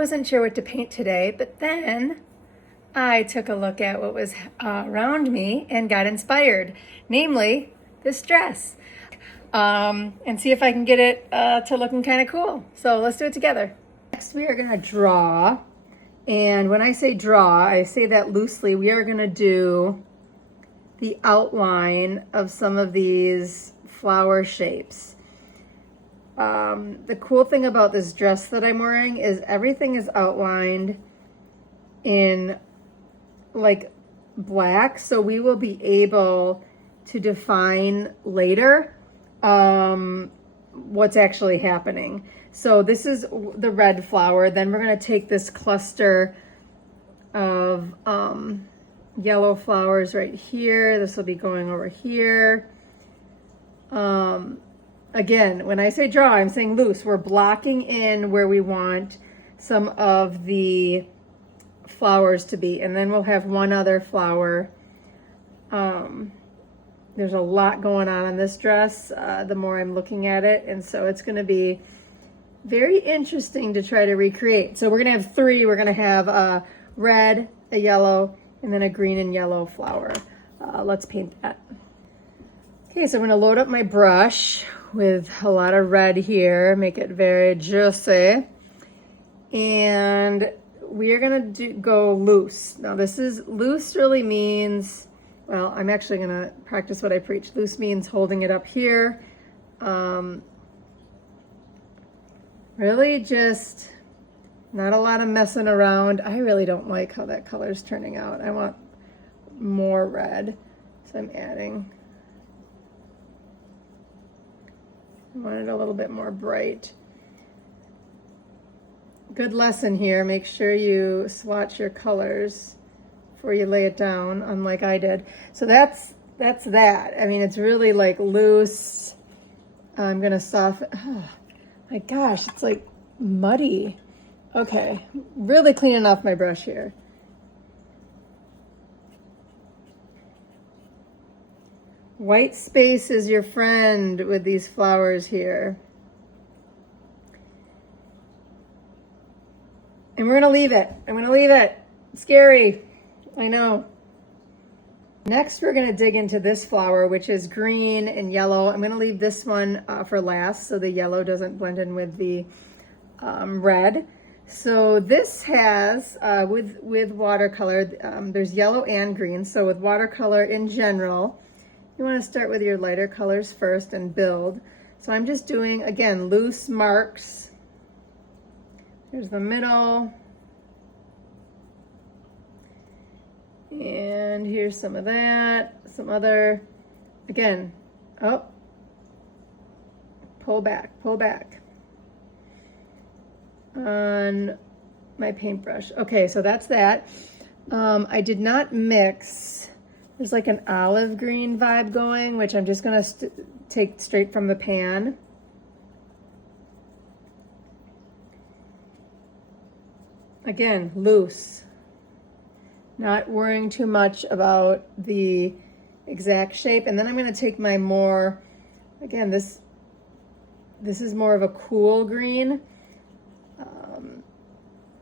wasn't sure what to paint today, but then I took a look at what was around me and got inspired, namely this dress, and see if I can get it to looking kind of cool. So let's do it together. Next, we are gonna draw. And when I say draw, I say that loosely. We are gonna do the outline of some of these flower shapes. The cool thing about this dress that I'm wearing is everything is outlined in like black, so we will be able to define later what's actually happening. So this is the red flower. Then we're going to take this cluster of yellow flowers right here. This will be going over here. Again, when I say draw, I'm saying loose. We're blocking in where we want some of the flowers to be. And then we'll have one other flower. There's a lot going on in this dress the more I'm looking at it. And so it's going to be very interesting to try to recreate. So we're going to have three. We're going to have a red, a yellow, and then a green and yellow flower. Let's paint that. Okay, so I'm going to load up my brush with a lot of red here, make it very juicy. And we are going to go loose. Now this is, loose really means, well, I'm actually going to practice what I preach. Loose means holding it up here. Really just not a lot of messing around. I really don't like how that color is turning out. I want more red, so I'm adding. I want it a little bit more bright. Good lesson here. Make sure you swatch your colors before you lay it down, unlike I did. So that's that. I mean, it's really like loose. I'm gonna soften. Oh, my gosh, it's like muddy. Okay, really cleaning off my brush here. White space is your friend with these flowers here. And we're gonna leave it. I'm gonna leave it. Scary, I know. Next, we're gonna dig into this flower, which is green and yellow. I'm gonna leave this one for last so the yellow doesn't blend in with the red. So this has, with watercolor, there's yellow and green. So with watercolor in general, you wanna start with your lighter colors first and build. So I'm just doing, again, loose marks. Here's the middle. And here's some of that, some other, again, oh, pull back on my paintbrush. Okay, so that's that. I did not mix. There's like an olive green vibe going, which I'm just gonna take straight from the pan. Again, loose. Not worrying too much about the exact shape. And then I'm gonna take my more, again, this is more of a cool green.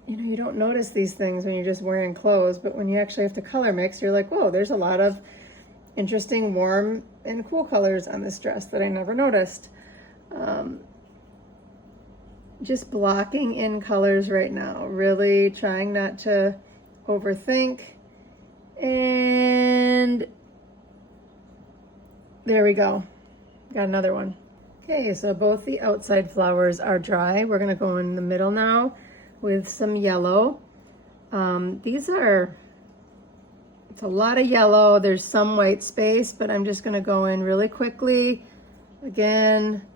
You know, you don't notice these things when you're just wearing clothes, but when you actually have to color mix, you're like, whoa, there's a lot of interesting warm and cool colors on this dress that I never noticed. Just blocking in colors right now, really trying not to overthink. And there we go. Got another one. Okay, so both the outside flowers are dry. We're gonna go in the middle now with some yellow. It's a lot of yellow. There's some white space, but I'm just gonna go in really quickly. Again,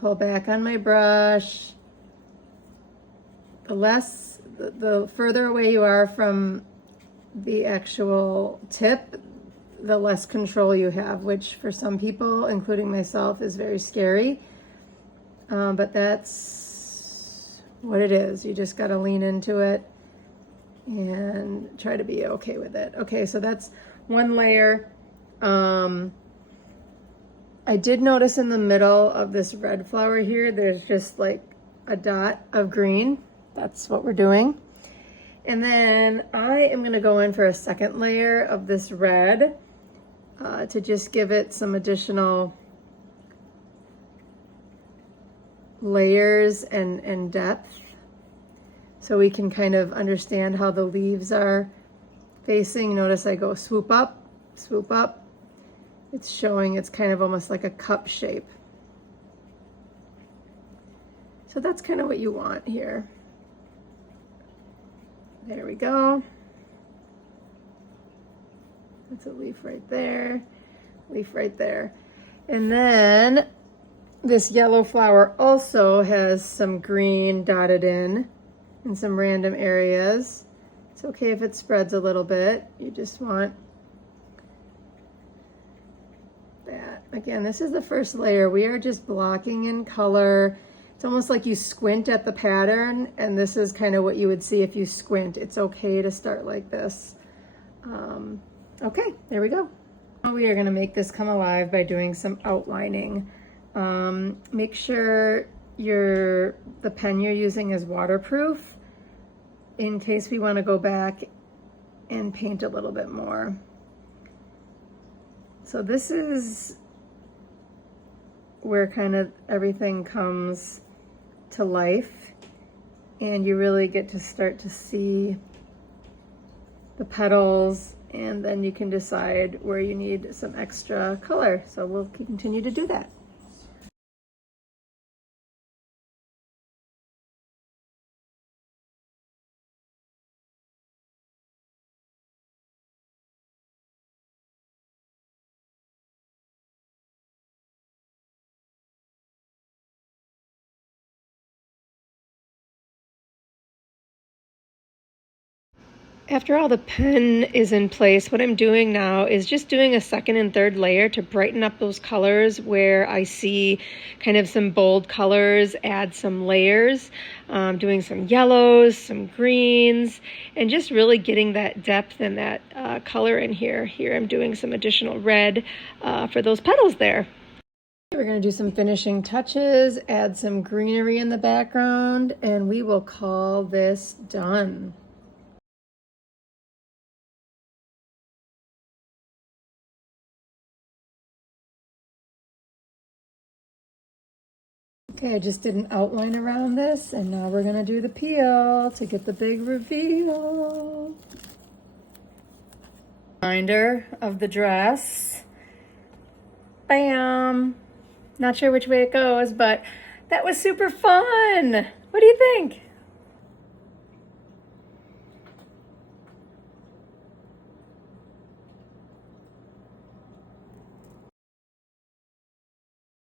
pull back on my brush. The further away you are from the actual tip, the less control you have, which for some people, including myself, is very scary. But that's what it is. You just got to lean into it and try to be okay with it. Okay, so that's one layer. I did notice in the middle of this red flower here, there's just like a dot of green. that's what we're doing. And then I am gonna go in for a second layer of this red to just give it some additional layers and depth, so we can kind of understand how the leaves are facing. Notice I go swoop up, swoop up. It's showing it's kind of almost like a cup shape. So that's kind of what you want here. There we go. That's a leaf right there, leaf right there. And then this yellow flower also has some green dotted in some random areas. It's okay if it spreads a little bit. You just want that. Again, this is the first layer. We are just blocking in color. It's almost like you squint at the pattern, and this is kind of what you would see if you squint. It's okay to start like this. Okay, there we go. We are gonna make this come alive by doing some outlining. Make sure the pen you're using is waterproof in case we want to go back and paint a little bit more. So this is where kind of everything comes to life, and you really get to start to see the petals, and then you can decide where you need some extra color. So we'll continue to do that. After all the pen is in place, what I'm doing now is just doing a second and third layer to brighten up those colors where I see kind of some bold colors, add some layers, doing some yellows, some greens, and just really getting that depth and that color in here. Here I'm doing some additional red for those petals there. We're going to do some finishing touches, add some greenery in the background, and we will call this done. Okay, I just did an outline around this, and now we're gonna do the peel to get the big reveal. Reminder of the dress. Bam! Not sure which way it goes, but that was super fun. What do you think?